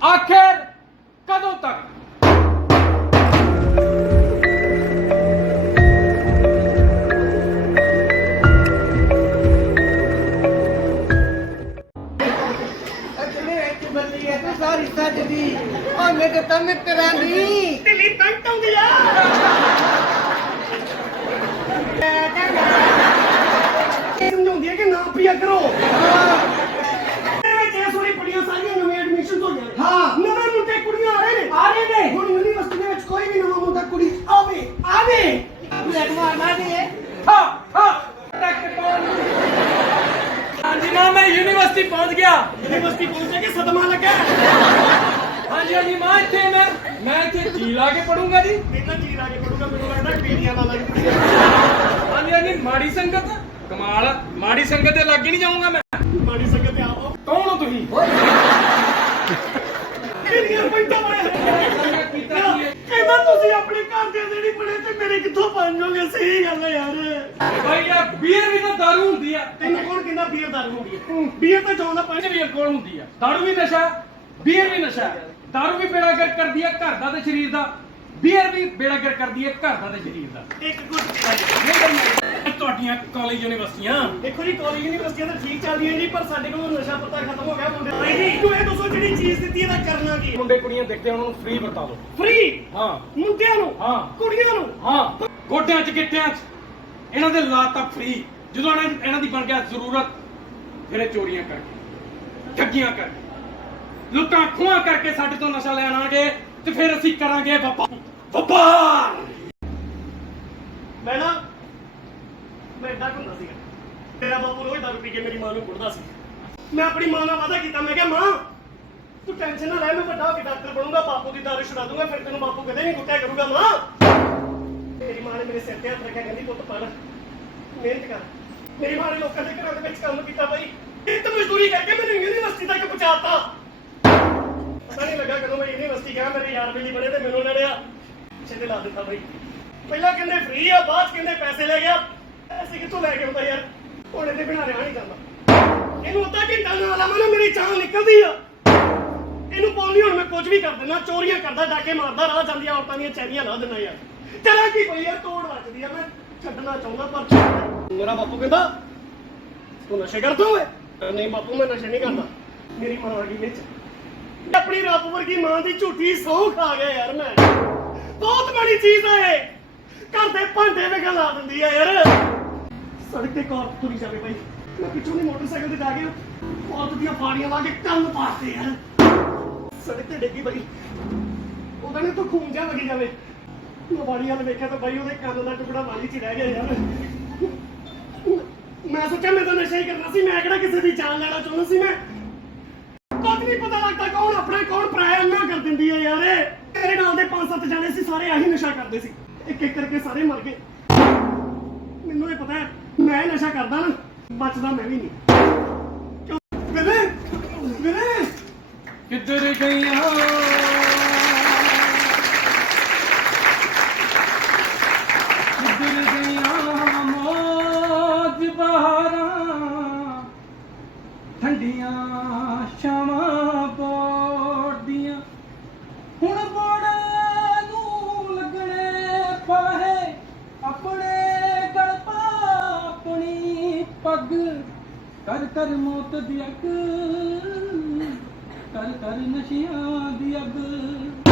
ਆਖਿਰ ਕਦੋਂ ਤੱਕ ਅਸਲੇ ਵਿੱਚ ਬੱਲੀ ਹੈ ਤੇ ਸਾਰੀ ਸੱਜਦੀ ਉਹਨੇ ਤੇ ਤਾਂ ਮਿੱਤਰਾਂ ਦੀ ਢਿੱਲੀ ਪੈਂਟ ਆਉਂਦੀ ਆ ਸਮਝਾਉਂਦੀ ਹੈ ਕਿ ਨਾ ਪੀਆ ਕਰੋ ਵਿੱਚ ਇਹ ਸੋਰੀ ਕੁੜੀਆਂ ਸਾਰੀਆਂ ਨਵੇਂ ਐਡਮਿਸ਼ਨ ਹੋਈਆਂ ਨੇ ਹਾਂ। ਨਵੇਂ ਮੁੰਡੇ ਕੁੜੀਆਂ ਆ ਰਹੇ ਨੇ ਆ ਰਹੇ ਨੇ ਹੁਣ ਯੂਨੀਵਰਸਿਟੀ ਦੇ ਵਿੱਚ ਕੋਈ ਵੀ ਨਵਾਂ ਮੁੰਡਾ ਕੁੜੀ ਆਵੇ ਆਵੇ ਹਾਂ ਹਾਂ ਤੱਕ ਪਹੁੰਚ ਹਾਂਜੀ ਮਾਂ ਮੈਂ ਯੂਨੀਵਰਸਿਟੀ ਪਹੁੰਚ ਗਿਆ। ਯੂਨੀਵਰਸਿਟੀ ਪਹੁੰਚੇ ਕਿ ਸਦਮਾ ਲੱਗਾ। ਹਾਂਜੀ ਹਾਂਜੀ ਮਾਂ ਇੱਥੇ ਮੈਂ ਮੈਂ ਇੱਥੇ ਜੀ ਲਾ ਕੇ ਪੜੂੰਗਾ ਜੀ। ਇਹਨਾਂ ਚੀਜ਼ ਆ ਕੇ ਪੜੂਗਾ ਮੈਨੂੰ ਲੱਗਦਾ ਪੀੜੀਆਂ ਨਾਲ ਲੱਗ ਹਾਂਜੀ ਹਾਂਜੀ ਮਾੜੀ ਸੰਗਤ। ਕਮਾਲ। ਮਾੜੀ ਸੰਗਤ ਦੇ ਲੱਗ ਹੀ ਨਹੀਂ ਜਾਊਂਗਾ ਮੈਂ। ਮਾੜੀ ਸੰਗਤ ਤੇ ਆਓ। ਕੌਣ ਹੋ ਤੁਸੀਂ? ਕਿੰਨੀਆਂ ਪੈਂਟਾਂ ਵਾਲੇ? ਕਹਿੰਦਾ ਤੁਸੀਂ ਆਪਣੇ ਘਰ ਦੇ ਜਿਹੜੀ ਬਣੇ ਤੇ ਮੇਰੇ ਕਿੱਥੋਂ ਬਣ ਜਾਓਗੇ? ਸਹੀ ਗੱਲ ਹੈ ਯਾਰ। ਭਾਈ ਆ ਬੀਅਰ ਵੀ ਤਾਂ ਦਾਰੂ ਹੁੰਦੀ ਆ। ਤੈਨੂੰ ਕੌਣ ਕਹਿੰਦਾ ਬੀਅਰ ਦਾਰੂ ਹੁੰਦੀ ਹੈ ਬੀਅਰ ਤਾਂ ਚਾਹੁੰਦਾ ਪੰਜ ਪਾਣੀ ਬੀਅਰ ਕੋਲ ਹੁੰਦੀ ਆ। ਦਾਰੂ ਵੀ ਨਸ਼ਾ ਬੀਅਰ ਵੀ ਨਸ਼ਾ। ਦਾਰੂ ਵੀ ਬੇੜਾ ਗਰ ਕਰਦੀ ਆ ਘਰ ਦਾ ਤੇ ਸਰੀਰ ਦਾ। ਬੀਅਰ ਵੀ ਬੇੜਾ ਗਰ ਕਰਦੀ ਆ ਘਰ ਦਾ ਤੇ ਸਰੀਰ ਦਾ। ਇੱਕ ਗੁੱਟ ਜੀ ਤੁਹਾਡੀਆਂ ਕਾਲਜ ਯੂਨੀਵਰਸਿਟੀਆਂ ਦੇਖੋ ਜੀ ਕਾਲਜ ਯੂਨੀਵਰਸਿਟੀਆਂ ਤਾਂ ਠੀਕ ਚੱਲਦੀਆਂ ਜੀ ਪਰ ਸਾਡੇ ਕੋਲ ਨਸ਼ਾ ਪੱਤਾ ਕਰਨਾ ਕੀ ਮੁੰਡੇ ਕੁੜੀਆਂ ਦੇਖਦੇ ਉਹਨਾਂ ਨੂੰ ਫ੍ਰੀ ਵਰਤਾ ਦਿਓ। ਫ੍ਰੀ ਹਾਂ। ਮੁੰਡਿਆਂ ਨੂੰ? ਹਾਂ। ਕੁੜੀਆਂ ਨੂੰ? ਹਾਂ। ਗੋਡਿਆਂ 'ਚ ਗਿੱਟਿਆਂ 'ਚ। ਇਹਨਾਂ ਦੇ ਲਾਤਾ ਫ੍ਰੀ ਜਦੋਂ ਇਹਨਾਂ ਇਹਨਾਂ ਦੀ ਬਣ ਗਿਆ ਜ਼ਰੂਰਤ ਫਿਰ ਇਹ ਚੋਰੀਆਂ ਕਰਕੇ ਠੱਗੀਆਂ ਕਰਕੇ। ਲੁੱਟਾਂ ਖੋਹਾਂ ਕਰਕੇ ਸਾਡੇ ਤੋਂ ਨਸ਼ਾ ਲੈਣ ਆਣਗੇ ਤੇ ਫਿਰ ਅਸੀਂ ਕਰਾਂਗੇ ਵਪਾਰ ਵਪਾਰ। ਮੈਂ ਨਾ ਮੈਂ ਏਦਾਂ ਹੁੰਦਾ ਸੀਗਾ। ਤੇਰਾ ਬਾਪੂ ਰੋਜ਼ ਦਾਰੂ ਪੀ ਕੇ ਮੇਰੀ ਮਾਂ ਨੂੰ ਕੁੱਟਦਾ ਸੀ। ਮੈਂ ਆਪਣੀ ਮਾਂ ਨਾਲ ਵਾਅਦਾ ਕੀਤਾ। ਮੈਂ ਕਿਹਾ ਮਾਂ ਟੈਨਸ਼ਨ ਨਾ ਲੈ, ਮੈਂ ਵੱਡਾ ਹੋ ਕੇ ਡਾਕਟਰ ਬਣੂੰਗਾ, ਬਾਪੂ ਦੀ ਦਾਰੂ ਛੁਡਾ ਦੂੰਗਾ, ਫਿਰ ਤੈਨੂੰ ਬਾਪੂ ਕਦੇ ਨਹੀਂ ਕੁੱਟਿਆ ਕਰੂਗਾ, ਮਾਂ। ਮੇਰੀ ਮਾਂ ਨੇ ਮੇਰੇ ਸਿਰ ਤੇ ਹੱਥ ਰੱਖਿਆ, ਕਹਿੰਦੀ, ਪੁੱਤ, ਪੜ। ਮਿਹਨਤ ਕਰ। ਮੇਰੀ ਮਾਂ ਨੇ ਲੋਕਾਂ ਦੇ ਘਰਾਂ ਦੇ ਵਿੱਚ ਕੰਮ ਕੀਤਾ ਬਾਈ। ਇਹ ਮਜ਼ਦੂਰੀ ਕਰਕੇ ਮੈਨੂੰ ਯੂਨੀਵਰਸਿਟੀ ਤੱਕ ਪਹੁੰਚਾਤਾ। ਪਤਾ ਨਹੀਂ ਲੱਗਾ ਕਦੋਂ ਮੈਂ ਯੂਨੀਵਰਸਿਟੀ ਗਿਆ, ਮੇਰੇ ਯਾਰ ਬੇਲੀ ਬਣੇ ਤੇ ਮੈਨੂੰ ਉਹਨਾਂ ਨੇ ਛੇਤੇ ਲਾ ਦਿੱਤਾ ਬਾਈ। ਪਹਿਲਾਂ ਕਹਿੰਦੇ ਫ੍ਰੀ ਆ, ਬਾਅਦ 'ਚ ਕਹਿੰਦੇ ਪੈਸੇ ਲੈ ਗਿਆ। ਪੈਸੇ ਕਿੱਥੋਂ ਲੈ ਕੇ ਆਉਂਦਾ ਯਾਰ? ਹੁਣ ਇਹਦੇ ਬਿਨਾਂ ਰਿਹਾ ਨਹੀਂ ਜਾਂਦਾ ਇਹਨੂੰ ਅੱਧਾ ਘੰਟਾ ਨਾ ਲਾਵਾਂ ਨਾ, ਮੇਰੀ ਚਾਹ ਨਿਕਲਦੀ ਆ। ਇਹਨੂੰ ਪਾਉਣੀ ਹੁਣ ਮੈਂ ਕੁਝ ਵੀ ਕਰ ਦਿੰਦਾ, ਚੋਰੀਆਂ ਕਰਦਾ, ਡਾਕੇ ਮਾਰਦਾ, ਰਾਹ ਜਾਂਦੀਆਂ ਔਰਤਾਂ ਦੀਆਂ ਚੈਨੀਆਂ ਲਾ ਦਿੰਦਾ ਯਾਰ। ਤੇਰਾ ਕੀ ਕੋਈ ਯਾਰ, ਤੋੜ ਵੱਜਦੀ ਆ ਮੈਂ, ਛੱਡਣਾ ਚਾਹੁੰਦਾ, ਪਰ ਮੇਰਾ ਬਾਪੂ ਕਹਿੰਦਾ, ਤੂੰ ਨਸ਼ੇ ਕਰਦਾ ਓਏ? ਨਹੀਂ ਬਾਪੂ, ਮੈਂ ਨਸ਼ੇ ਨਹੀਂ ਕਰਦਾ। ਮੇਰੀ ਮਾਂ ਆ ਵਿੱਚ। ਆਪਣੀ ਰੱਬ ਵਰਗੀ ਮਾਂ ਦੀ ਝੂਠੀ ਸਹੁੰ ਖਾ ਗਿਆ ਯਾਰ ਮੈਂ। ਬਹੁਤ ਬੜੀ ਚੀਜ਼ ਆ ਇਹ। ਘਰ ਦੇ ਭਾਂਡੇ ਵੇਗਾ ਲਾ ਦਿੰਦੀ ਆ ਯਾਰ। ਸੜਕ ਤੇ ਕਾਰ ਤੁਰੀ ਜਾਵੇ ਬਾਈ। ਮੈਂ ਪਿੱਛੋਂ ਦੀ ਮੋਟਰਸਾਈਕਲ ਤੇ ਜਾ ਕੇ ਔਰਤ ਦੀਆਂ ਫਾੜੀਆਂ ਲਾ ਕੇ ਕੰਨ ਪਾੜਦੇ ਯਾਰ। ਸੜਕ ਤੇ ਡਿੱਗੀ ਬਾਈ? ਉਹਦਾ ਨੇ ਤਾਂ ਖੂਨ ਜਾ ਵਗੀ ਜਾਵੇ। ਮੈਂ ਵਾਲ ਵੇਖਿਆ ਤਾਂ ਬਾਈ ਉਹਦੇ ਕੰਨ ਦਾ ਟੁਕੜਾ ਵਾਲੀ ਚ ਰਹਿ ਗਿਆ ਯਾਰ। ਮੈਂ ਸੋਚਿਆ ਮੈਂ ਤਾਂ ਨਸ਼ਾ ਹੀ ਕਰਨਾ ਸੀ, ਮੈਂ ਕਿਹੜਾ ਕਿਸੇ ਦੀ ਜਾਨ ਲੈਣਾ ਚਾਹੁੰਦਾ ਸੀ ਮੈਂ? ਕੁਝ ਨਹੀਂ ਪਤਾ ਲੱਗਦਾ ਕੌਣ ਆਪਣਾ, ਕੌਣ ਪਰਾਇਆ ਇੰਨਾ ਕਰ ਦਿੰਦੀ ਹੈ ਯਾਰ। ਇਹ। ਤੇਰੇ ਨਾਲ ਦੇ ਪੰਜ ਸੱਤ ਜਾਣੇ ਸੀ, ਸਾਰੇ ਆਹੀ ਨਸ਼ਾ ਕਰਦੇ ਸੀ। ਇੱਕ ਇੱਕ ਕਰਕੇ ਸਾਰੇ ਮਰ ਗਏ। ਮੈਨੂੰ ਇਹ ਪਤਾ ਹੈ, ਮੈਂ ਨਸ਼ਾ ਕਰਦਾ ਨਾ, ਬਚਦਾ ਮੈਂ ਵੀ ਨਹੀਂ। ਕਿੱਧਰ ਗਈਆਂ। ਕਿੱਧਰ ਗਈਆਂ ਮੌਜ ਬਹਾਰਾਂ, ਠੰਡੀਆਂ ਸ਼ਾਮਾਂ ਬੋੜਦੀਆਂ ਹੁਣ ਬੋੜਾਂ ਨੂੰ ਲੱਗਣੇ ਫਾਹੇ ਆਪਣੇ ਗਲ ਪਾ ਆਪਣੀ ਪੱਗ। ਕਰ ਕਰ ਮੌਤ ਦੀ ਅੱਗ ਕਰ ਕਰ ਨਸ਼ਿਆਂ ਦੀ ਅਬ